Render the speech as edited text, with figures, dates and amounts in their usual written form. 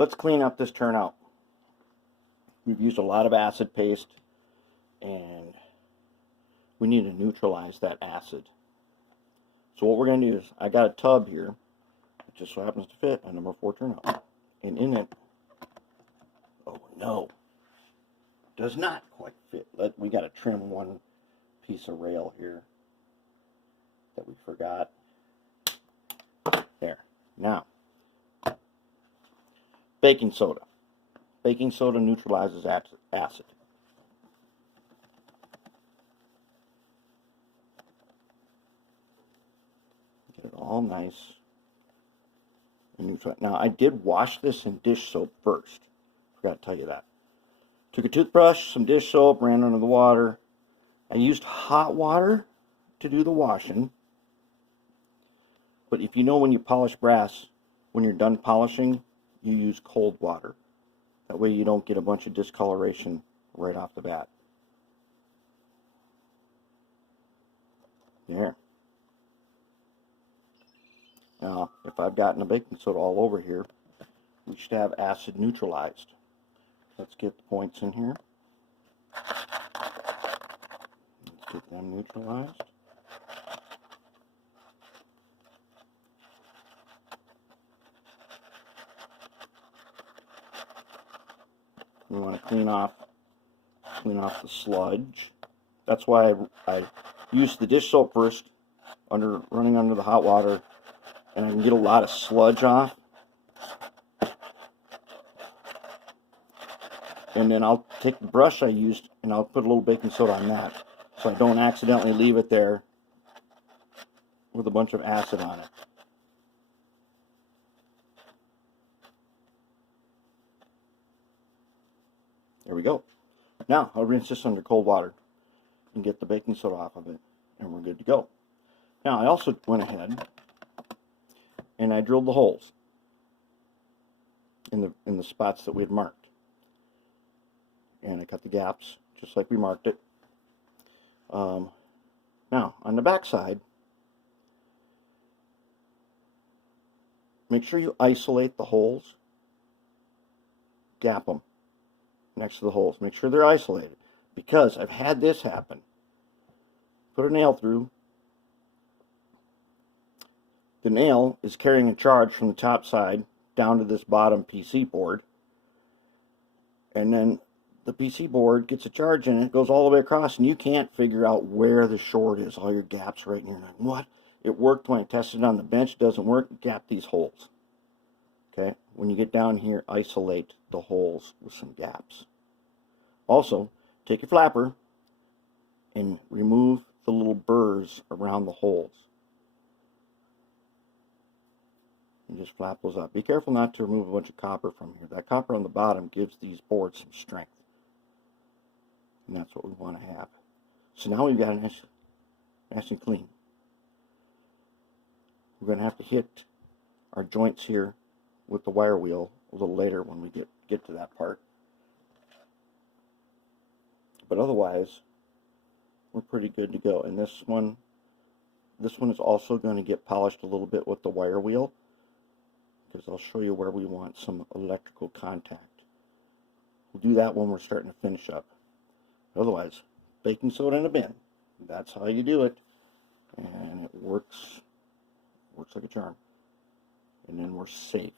Let's clean up this turnout. We've used a lot of acid paste, and we need to neutralize that acid. So what we're going to do is, I got a tub here, it just so happens to fit a number 4 turnout. And in it, oh no, does not quite fit. We got to trim one piece of rail here that we forgot. There. Now, baking soda. Baking soda neutralizes acid. Get it all nice and neutral. Now, I did wash this in dish soap first. Forgot to tell you that. Took a toothbrush, some dish soap, ran under the water. I used hot water to do the washing. But if you know, when you polish brass, when you're done polishing, you use cold water. That way you don't get a bunch of discoloration right off the bat. There. Now, if I've gotten a baking soda all over here, we should have acid neutralized. Let's get the points in here. Let's get them neutralized. We want to clean off the sludge. That's why I use the dish soap first, running under the hot water, and I can get a lot of sludge off. And then I'll take the brush I used and I'll put a little baking soda on that, so I don't accidentally leave it there with a bunch of acid on it. There we go. Now I'll rinse this under cold water and get the baking soda off of it, and we're good to go. Now I also went ahead and I drilled the holes in the spots that we had marked, and I cut the gaps just like we marked it. Now on the back side, make sure you isolate the holes, gap them next to the holes. Make sure they're isolated, because I've had this happen. Put a nail through. The nail is carrying a charge from the top side down to this bottom PC board, and then the PC board gets a charge in it, goes all the way across, and you can't figure out where the short is. All your gaps right in here. Like, what? It worked when I tested it on the bench. It doesn't work. Gap these holes. Okay? When you get down here, isolate the holes with some gaps. Also, take your flapper and remove the little burrs around the holes. And just flap those up. Be careful not to remove a bunch of copper from here. That copper on the bottom gives these boards some strength. And that's what we want to have. So now we've got it nice and clean. We're going to have to hit our joints here with the wire wheel a little later when we get to that part. But otherwise, we're pretty good to go. And this one is also going to get polished a little bit with the wire wheel, because I'll show you where we want some electrical contact. We'll do that when we're starting to finish up. Otherwise, baking soda in a bin. That's how you do it. And it works like a charm. And then we're safe.